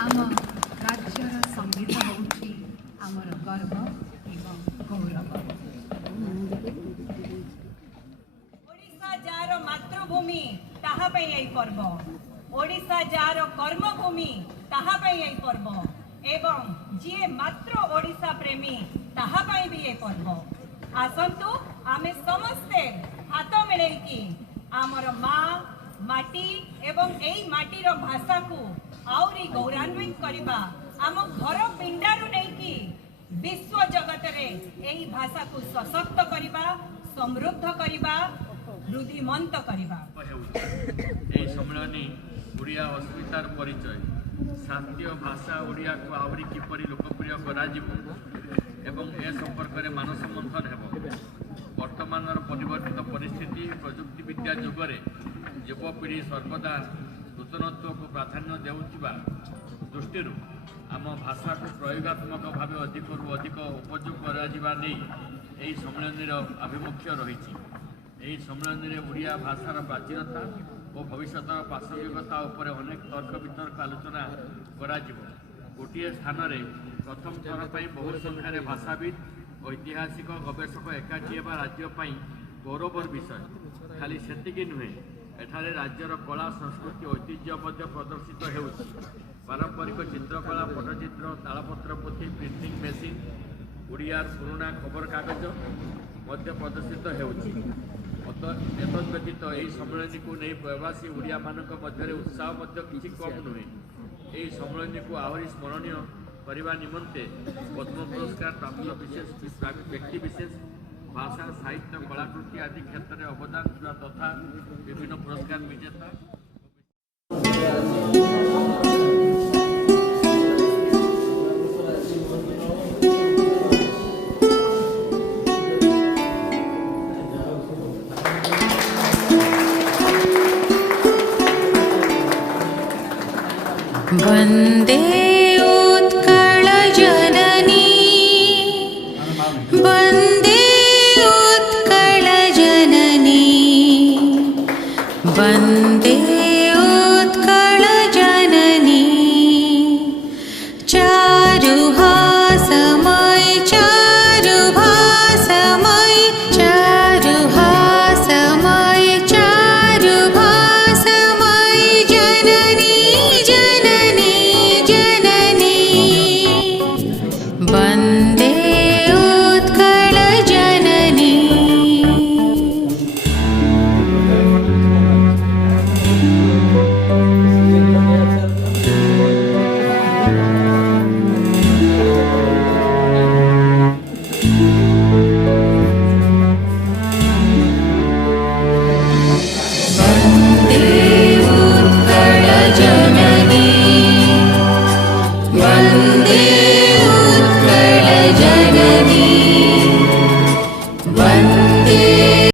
आम राज्यर संगीत होउछि आमर गर्व एवं गौरव। ओडिशा जार मातृभूमि ताहा पे यही पर्व, ओडिशा जार कर्मभूमि ताहा पे यही पर्व एवं जी मात्र ओडिशा प्रेमी ताहा पे भी ये पर्व। आसंतु आमे समस्ते हाथ मिलेकी आमर माँ माटी एवं एई माटीर भाषा को आउरी गौरवान्वित करिबा, आम घर पिंडारू नेकी विश्व जगत रे एई भाषा को सशक्त करिबा, समृद्ध करिबा, वृद्धिमंत करिबा। एई सम्मेलनी ओडिया अस्मितार परिचय, शास्त्रीय भाषा ओडिया को आउरी किपरि लोकप्रिय करा जिवो एवं ए संपर्क में मानस मंथन हेबो। वर्तमान परिवर्तित परिस्थिति प्रजुक्ति विद्या जुगरे युवपीढ़ी सर्वदा नूतनत्व को प्राधान्य देउथिबा दृष्टि आम भाषा को प्रयोगात्मक भाव अधिक अधिक उपयोग करा नहीं यही सम्मेलन आभिमुख्य रही। सम्मेलन में ओडिया भाषार प्राचीनता और भविष्य प्रासंगिकता उपर अनेक तर्क वितर्क आलोचना करा गोटे स्थान में प्रथम थर पर बहु संख्यार भाषाविद ऐतिहासिक गवेषक एकाठी होगा राज्य गौरवर विषय। खाली सेतिकी नुहे, एठारे राज्यर कला संस्कृति ऐतिह्य प्रदर्शित होउछि। पारंपरिक चित्रकला, पटचित्र, तालपत्र पोथी, प्रिंटिंग मेसीन, ओडियार पुराना खबर कागज मध्य प्रदर्शित होउछि। एतद्व्यतीत यही सम्मेलन को नहीं प्रवासी ओडिया मानक मध्य उत्साह किसी कम नुहे। यही सम्मेलन को आहरी स्मरणीय करने निमंते पद्म पुरस्कार प्राप्त विशेष व्यक्ति विशेष भाषा साहित्य कलाकृति आदि क्षेत्र में अवदान तथा विभिन्न पुरस्कार विजेता वन्दे उत्कल जननी, वन्दे उत्कल जननी, वन्दे